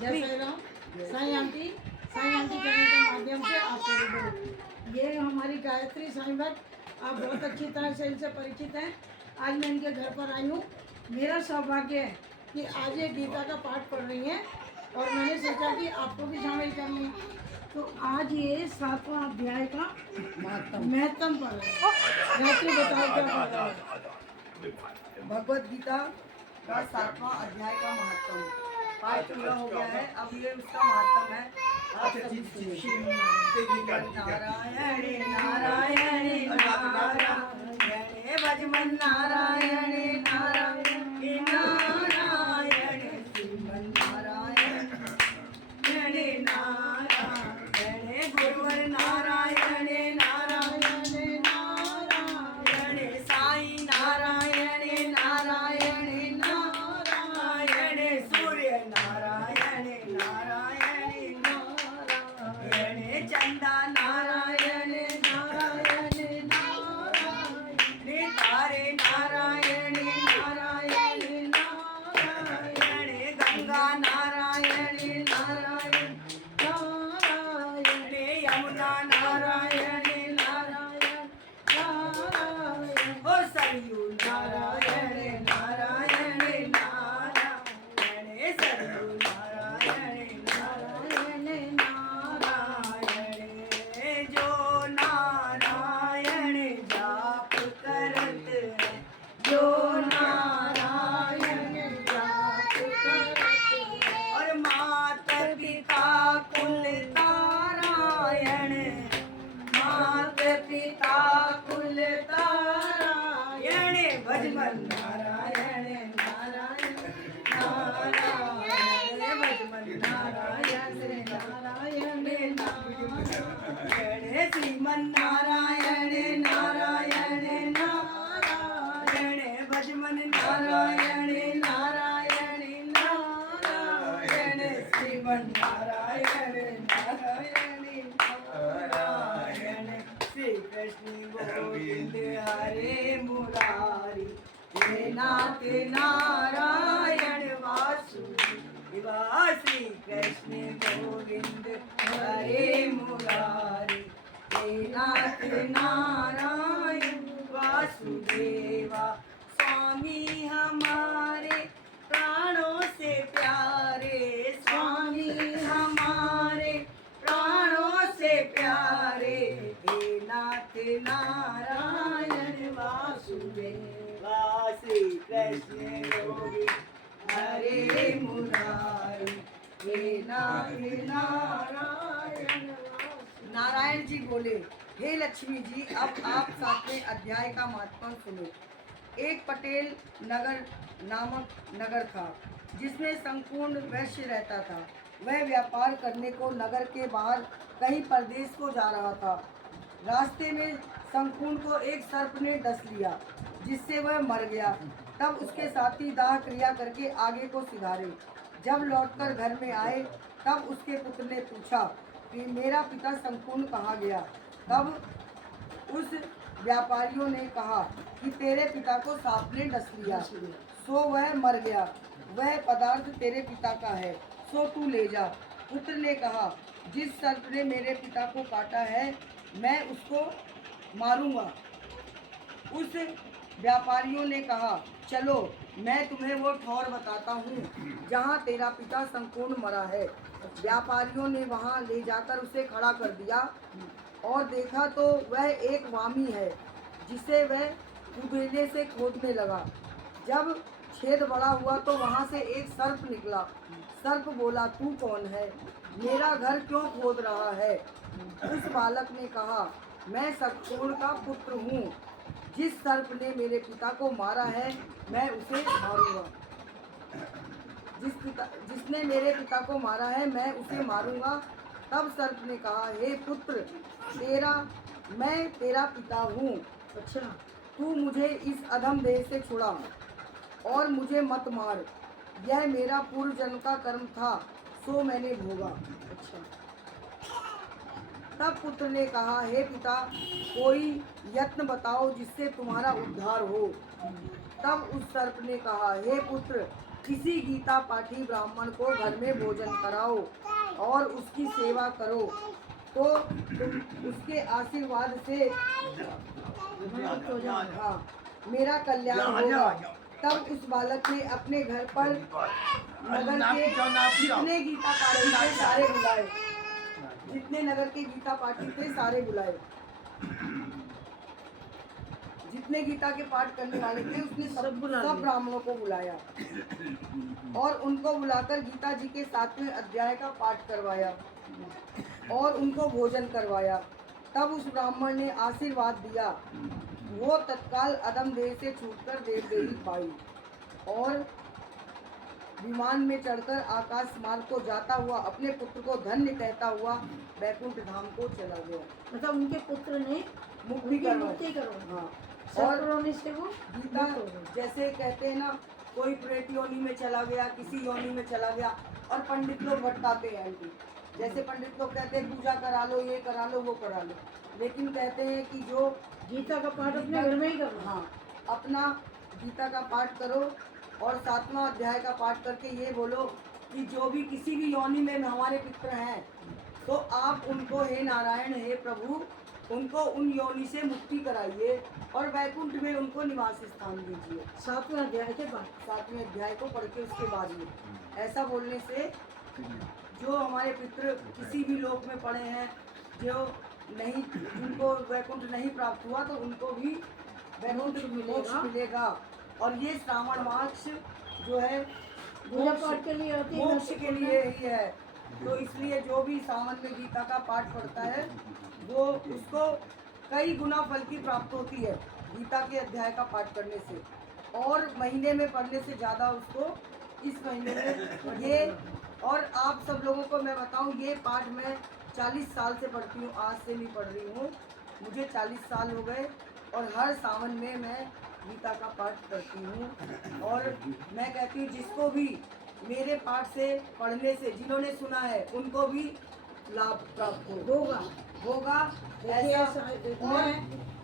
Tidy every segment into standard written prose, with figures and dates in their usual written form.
जय Sai Ram. Sai aunty channel के माध्यम से आपको रूबरू। ये हमारी गायत्री साईं भक्त, आप बहुत अच्छी तरह से इनसे परिचित हैं। आज मैं इनके घर पर आई हूँ। मेरा सौभाग्य है कि आज ये गीता का पाठ पढ़ रही हैं और मैंने सोचा कि आपको भी शामिल कर लूँ। तो आज ये 7वां अध्याय का महत्तम पढ़ रहे हैं। गायत्री बताओ क्या पढ़ रहे हैं। भगवत गीता का 7वां अध्याय का महत्व पाठ पूरा हो गया है। अब ये उसका महत्व है। आप सभी सुनिए। नारायण नारायण नारायण भजमन नारायण नारायण नारायण श्रीमन नारायण नारायण गुरुवर नारायण नारायण नारायण साई नारायण नारायण नारायण सूर्य नारायण नारायण नारायण चंदा नारायण नारायण नारायण तारे नारायण नारायण नारायण गंगा नारायण नारायण नारायण यमुना नारायण नारायण नारायण ओ सरयू नारायण नारायण नारायण सरयू नारायण नारायण नारायण जो नारायण जाप करत है, जो नारायण जाप करत है, और मात पिता कुल तारायण, मात पिता कुल तारायण भजमन नारायण नारायण नारायण भजमन नारायण नारायण नारायण श्रीमन नारायण नारायण नारायण भजमन नारायण नारायण नारायण श्रीमन नारायण नारायण नारायण श्री कृष्ण गोविंद हरे मुरारी हे नाथ नारायण वासुदेव श्री कृष्ण गोविंद हरे मुरारी हे नाथ नारायण वासुदेवा स्वामी हमारे प्राणों से प्यारे, स्वामी हमारे प्राणों से प्यारे हे नाथ नारायण वासुदेवा श्री कृष्ण गोविंद हरे मुरारी हे नाथ नारायण। नारायण जी बोले, हे लक्ष्मी जी, अब आप 7वें अध्याय का महत्व सुनो। एक पटेल नगर नामक नगर था जिसमें संपूर्ण वैश्य रहता था। वह व्यापार करने को नगर के बाहर कहीं परदेश को जा रहा था। रास्ते में संपूर्ण को एक सर्प ने डस लिया जिससे वह मर गया। तब उसके साथी दाह क्रिया करके आगे को सिधारे। जब लौटकर घर में आए तब उसके पुत्र ने पूछा कि मेरा पिता संपूर्ण कहाँ गया। तब उस व्यापारियों ने कहा कि तेरे पिता को सांप ने डस लिया, सो वह मर गया। वह पदार्थ तेरे पिता का है, सो तू ले जा। पुत्र ने कहा, जिस सर्प ने मेरे पिता को काटा है मैं उसको मारूंगा। उस व्यापारियों ने कहा, चलो मैं तुम्हें वो ठौर बताता हूँ जहाँ तेरा पिता संपूर्ण मरा है। व्यापारियों ने वहाँ ले जाकर उसे खड़ा कर दिया और देखा तो वह एक वामी है जिसे वह कुबेले से खोदने लगा। जब छेद बड़ा हुआ तो वहाँ से एक सर्प निकला। सर्प बोला, तू कौन है, मेरा घर क्यों खोद रहा है। उस बालक ने कहा, मैं संपूर्ण का पुत्र हूँ। जिस सर्प ने मेरे पिता को मारा है मैं उसे मारूंगा। जिसने मेरे पिता को मारा है मैं उसे मारूंगा। तब सर्प ने कहा, हे पुत्र, मैं तेरा पिता हूँ। अच्छा, तू मुझे इस अधम देह से छुड़ा और मुझे मत मार। यह मेरा पूर्व जन्म का कर्म था, सो मैंने भोगा। अच्छा। तब पुत्र ने कहा, हे पिता, कोई यत्न बताओ जिससे तुम्हारा उद्धार हो। तब उस सर्प ने कहा, हे पुत्र, किसी गीता पाठी ब्राह्मण को घर में भोजन कराओ और उसकी सेवा करो तो तुम उसके आशीर्वाद से हाँ मेरा कल्याण होगा। तब उस बालक ने अपने घर पर नगर के जितने गीता पाठी थे सारे बुलाए, जितने नगर के गीता पाठी थे सारे बुलाए, जितने गीता के पाठ करने वाले थे उसने सब ब्राह्मणों को बुलाया और उनको बुलाकर गीता जी के 7वें अध्याय का पाठ करवाया और उनको भोजन करवाया। तब उस ब्राह्मण ने आशीर्वाद दिया। वो तत्काल अदम देह से छूटकर देवदेही पाई और विमान में चढ़कर आकाश मार्ग को जाता हुआ अपने पुत्र को धन्य कहता हुआ वैकुंठ धाम को चला गया। मतलब उनके पुत्र ने मुक्ति करो। हाँ और से वो गीता जैसे कहते हैं ना, कोई प्रेत योनि में चला गया, किसी योनि में चला गया, और पंडित लोग भटकाते हैं आंटी। जैसे पंडित लोग कहते हैं पूजा करा लो, ये करा लो, वो करा लो, लेकिन कहते हैं कि जो गीता का पाठ अपने घर में ही करो। हाँ अपना गीता का पाठ करो और 7वां अध्याय का पाठ करके ये बोलो कि जो भी किसी भी योनि में हमारे पितर हैं तो आप उनको हे नारायण हे प्रभु उनको उन योनि से मुक्ति कराइए और वैकुंठ में उनको निवास स्थान दीजिए। 7वें अध्याय के बाद 7वें अध्याय को पढ़ के उसके बाद में ऐसा बोलने से जो हमारे पितृ किसी भी लोक में पड़े हैं, जो नहीं उनको वैकुंठ नहीं प्राप्त हुआ, तो उनको भी वैकुंठ मोक्ष मिलेगा। और ये श्रावण मास जो है पूजा पाठ के लिए होती है, मोक्ष के लिए ही है। तो इसलिए जो भी सावन में गीता का पाठ पढ़ता है वो उसको कई गुना फल की प्राप्त होती है गीता के अध्याय का पाठ करने से, और महीने में पढ़ने से ज़्यादा उसको इस महीने में ये। और आप सब लोगों को मैं बताऊं, ये पाठ मैं 40 साल से पढ़ती हूँ, आज से नहीं पढ़ रही हूँ, मुझे 40 साल हो गए और हर सावन में मैं गीता का पाठ करती हूँ। और मैं कहती हूँ जिसको भी मेरे पाठ से पढ़ने से जिन्होंने सुना है उनको भी लाभ प्राप्त होगा। ऐसा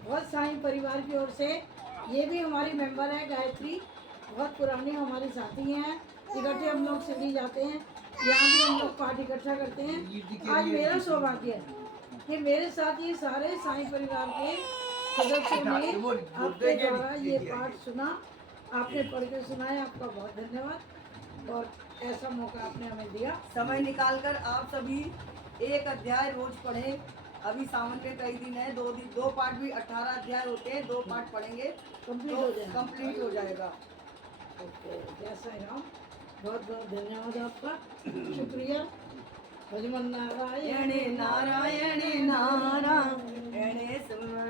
बहुत साईं परिवार की ओर से ये भी हमारी मेंबर है गायत्री, बहुत पुरानी हमारी साथी हैं। इकट्ठे हम लोग सिंधी जाते हैं, यहाँ भी हम लोग पाठ इकट्ठा करते हैं। आज मेरा सौभाग्य है कि मेरे साथ ये सारे साईं परिवार के सदस्यों ने आपके द्वारा ये पाठ सुना, आपने पढ़ के सुनाया, आपका बहुत धन्यवाद। और ऐसा मौका आपने हमें दिया। समय निकालकर आप सभी एक अध्याय रोज पढ़ें। अभी सावन में कई दिन है, 2 दिन 2 पाठ भी 18 अध्याय होते हैं, 2 पाठ पढ़ेंगे कंप्लीट हो जाएगा। ओके, जय साईं राम। बहुत बहुत धन्यवाद आपका, शुक्रिया। भजमन नारायण नारायण नारायण नारायण।